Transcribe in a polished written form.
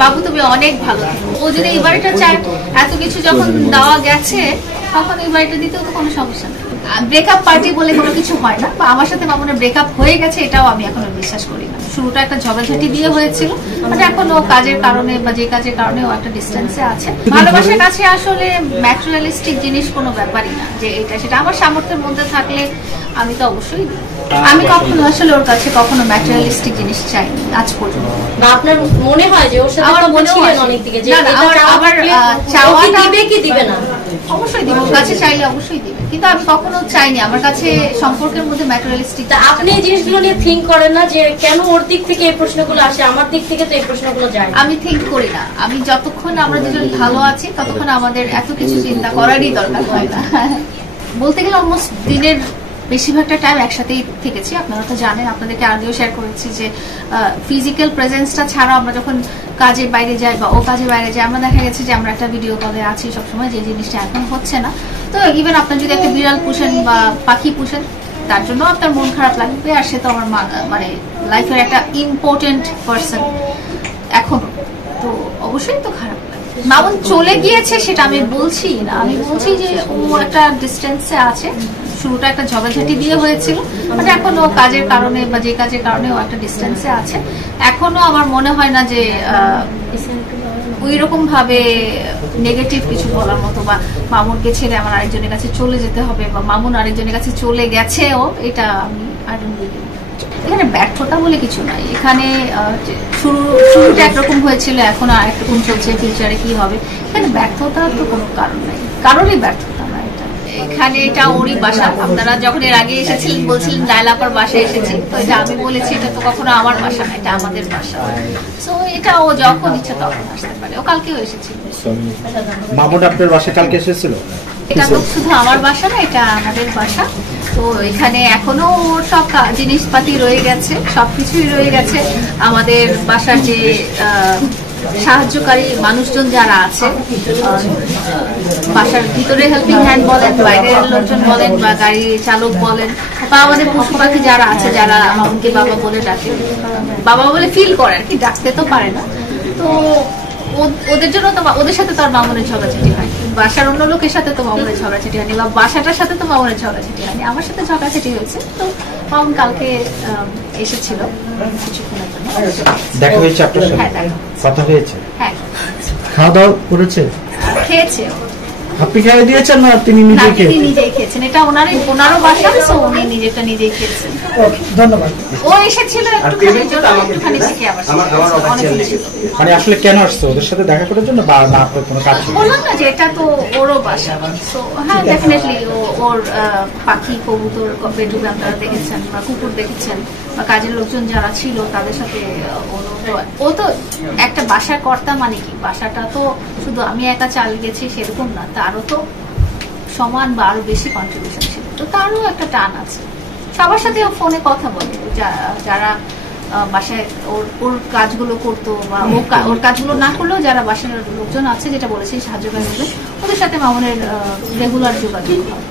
বাবু তুমি অনেক ভালো, ও যদি এই বাড়িটা চায়, এত কিছু যখন দেওয়া গেছে তখন এই বাড়িটা দিতেও তো কোনো সমস্যা নেই। ব্রেকআপ পার্টি বলে কোনো কিছু হয় না, বা আমার সাথে মামুনের ব্রেকআপ হয়ে গেছে এটাও আমি এখনো বিশ্বাস করি না। শুরুটা একটা ঝগড়াঝাটি দিয়ে হয়েছিল, বাট এখন ও কাজের কারণে বা যে কাজের কারণে ও একটা ডিস্টেন্সে আছে। ভালোবাসার কাছে আসলে ম্যাটেরিয়ালিস্টিক জিনিস কোনো ব্যাপারই না, যে এটা সেটা আমার সামর্থ্যের মধ্যে থাকলে আমি তো অবশ্যই দিই। আমি কখনো আসলে ওর কাছে কখনো ম্যাটেরিয়ালিস্টিক জিনিস চাইনি আজ পর্যন্ত। বা আপনার মনে হয় যে ওর সাথে আমার মনে হয় অনেক দিকে যে আবার চাওয়াটা দিবে কি দিবে না, অবশ্যই দিবে, ওর কাছে চাইলে অবশ্যই দিবে, কিন্তু আমি কখনো চাইনি আমার কাছে সম্পর্কের মধ্যে ম্যাটেরিয়ালিস্টিক। আপনি এই জিনিসগুলো নিয়ে থিঙ্ক করেন না যে কেন ওর দিক থেকে এই প্রশ্নগুলো আসে, আমার দিক থেকে তো এই প্রশ্নগুলো যায়? আমি থিঙ্ক করি না। আমি যতক্ষণ আমরা দুজন ভালো আছি ততক্ষণ আমাদের এত কিছু চিন্তা করারই দরকার হয় না। বলতে গেলে অলমোস্ট দিনের বেশিরভাগটা টাইম একসাথেই থেকেছি। আপনারা তো জানেন, আপনাদেরকে আগেও শেয়ার করেছি যে ফিজিক্যাল প্রেজেন্সটা ছাড়া আমরা যখন কাজের বাইরে যাই বা ও কাজের বাইরে যাই, আমরা দেখা গেছে যে আমরা একটা ভিডিও কলে আছি সবসময়, যে জিনিসটা এখন হচ্ছে না। তো ইভেন আপনার যদি একটা বিড়াল পুষেন বা পাখি পুষেন, তার জন্য আপনার মন খারাপ লাগবে, আর সে তো আমার মানে লাইফের একটা ইম্পর্টেন্ট পার্সন এখনো, তো অবশ্যই তো খারাপ লাগে। মামুন চলে গিয়েছে সেটা আমি বলছি না, আমি বলছি যে ও একটা ডিস্টেন্সে আছে। শুরুটা একটা ঝগড়াঝাটি দিয়ে হয়েছিল, বাট এখন ও কাজের কারণে বা যে কাজের কারণে ও একটা ডিস্টেন্সে আছে। এখনো আমার মনে হয় না যে ওই রকম ভাবে নেগেটিভ কিছু বলার মতো, বা মামুনকে ছেড়ে আমার আরেকজনের কাছে চলে যেতে হবে, বা মামুন আরেকজনের কাছে চলে গেছেও, এটা আমি আই ডোন্ট বিলিভ। এখানে ব্যর্থতা বলে কিছু নাই। এখানে শুরুটা একরকম হয়েছিল, এখন আরেক রকম চলছে, ফিউচারে কি হবে। এখানে ব্যর্থতার তো কোনো কারণ নাই, কারোরই ব্যর্থতা না এটা। এখানে এটা ওরই বাসা। আপনারা যখন এর আগে এসেছিলেন বলছিলেন লায়লাপার বাসায় এসেছি, তো এটা আমি বলেছি এটা তো কখনো আমার বাসা না, এটা আমাদের বাসা। সো এটা ও যখন ইচ্ছা তখন আসতে পারে। ও কালকেও এসেছিল। মামুন আপনার বাসায় কালকে এসেছিল? এটা তো শুধু আমার বাসা না, এটা আমাদের বাসা। তো এখানে এখনো সব জিনিসপাতি রয়ে গেছে, সবকিছুই রয়ে গেছে। আমাদের বাসার যে সাহায্যকারী মানুষজন যারা আছে, বাসার ভিতরে হেল্পিং হ্যান্ড বলেন, বাইরের লোকজন বলেন, বা গাড়ি চালক বলেন, বা আমাদের পশু পাখি যারা আছে, যারা মামুনকে বাবা বলে ডাকে, বাবা বলে ফিল করে আর কি, ডাকতে তো পারে না। তো ওদের জন্য তো, ওদের সাথে তো আর মামুনের ঝগড়াঝাটি হয়, বাসার অন্য লোকের সাথে তো মামুনের ঝগড়াঝাটি হয়নি, বা বাসাটার সাথে তো মামুনের ঝগড়াঝাটি হয়নি, আমার সাথে ঝগড়াঝাটি হয়েছে। তো মামুন কালকে এসেছিল কিছুক্ষণের জন্য, দেখা হয়েছে আপনার সাথে? হ্যাঁ, দেখা কথা হয়েছে। হ্যাঁ, খাওয়া দাওয়া করেছে? খেয়েছে। আপনি খাইয়ে দিয়েছেন না তিনি নিজেই খেয়েছেন? নিজেই খেয়েছেন, এটা ওনারও বাসা, তো উনি নিজেটা নিজেই খেয়েছেন। ধন্যবাদ। ও এসেছিল একটুখানি থেকে আবার মানে আসলে কেন আসছে? ওদের সাথে দেখা করার জন্য বা না আপনার কোনো কাজ ছিল? বললাম না যে এটা তো ওরও বাসা। তো হ্যাঁ, ডেফিনেটলি ওর পাখি, কবুতর বেডরুমে আপনারা দেখেছেন, বা কুকুর দেখেছেন, বা কাজের লোকজন যারা ছিল তাদের সাথে ও তো একটা বাসার কর্তা। মানে কি, বাসাটা তো শুধু আমি একা চালিয়েছি সেরকম না, তারও তো সমান বা আরো বেশি কন্ট্রিবিউশন ছিল, তো তারও একটা টান আছে। সবার সাথে ও ফোনে কথা বলে, যারা বাসায় ওর কাজগুলো করতো, বা ওর কাজগুলো না করলেও যারা বাসার লোকজন আছে, যেটা বলেছি সাহায্যকারী, ওদের সাথে মামুনের রেগুলার যোগাযোগ হয়।